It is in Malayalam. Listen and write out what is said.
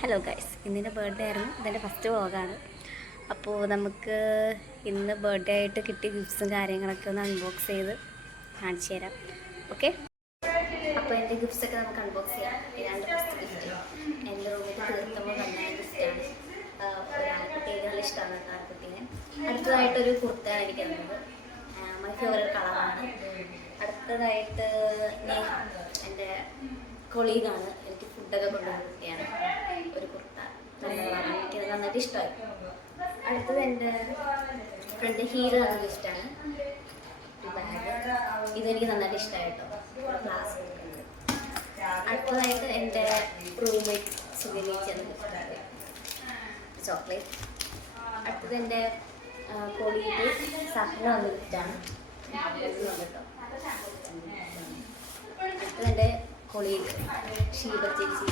ഹലോ ഗൈസ്, ഇന്നിൻ്റെ ബർത്ത്ഡേ ആയിരുന്നു. ഇതെൻ്റെ ഫസ്റ്റ് വ്ളോഗാണ്. അപ്പോൾ നമുക്ക് ഇന്ന് ബർത്ത്ഡേ ആയിട്ട് കിട്ടിയ ഗിഫ്റ്റ്സും കാര്യങ്ങളൊക്കെ ഒന്ന് അൺബോക്സ് ചെയ്ത് കാണിച്ചു തരാം. ഓക്കെ, അപ്പോൾ എൻ്റെ ഗിഫ്റ്റ്സൊക്കെ നമുക്ക് അൺബോക്സ് ചെയ്യാം. ഇതാണ് ഫസ്റ്റ് ഗിഫ്റ്റ്. എൻ്റെ റൂമിൽ തീർത്തുമ്പോൾ നല്ല ഗിഫ്റ്റാണ്. ഒരാൾക്കുട്ടിയെ നല്ല ഇഷ്ടമാണ് ആൾക്കുട്ടീനെ. അടുത്തതായിട്ടൊരു കുർത്തയാണ് എനിക്ക് തന്നത്. മൈ ഫേവറേറ്റ് കളറാണ്. അടുത്തതായിട്ട് എൻ്റെ കൊളീഗാണ്, എനിക്ക് ഫുഡൊക്കെ കൊണ്ടുവന്ന കുട്ടിയാണ്. ഒരു കുർത്ത നല്ലതാണ്, എനിക്കത് നന്നായിട്ട് ഇഷ്ടമായി. അടുത്തത് എൻ്റെ ഫ്രണ്ട് ഹീറോ എന്ന ഗിഫ്റ്റാണ്. ബാഗ് ഇതെനിക്ക് നന്നായിട്ട് ഇഷ്ടമായി കേട്ടോ. ക്ലാസ് ഉണ്ട്. അടുത്തതായിട്ട് എൻ്റെ റൂംമേറ്റ് സുഗനീച്ച് എന്ന ഗിഫ്റ്റാണ്, ചോക്ലേറ്റ്. അടുത്തത് എൻ്റെ കൊളീഗ് സഹന എന്ന ഗിഫ്റ്റാണ് കേട്ടോ. അടുത്തത് എൻ്റെ കൊളീഗ് ഷീബ ചേച്ചി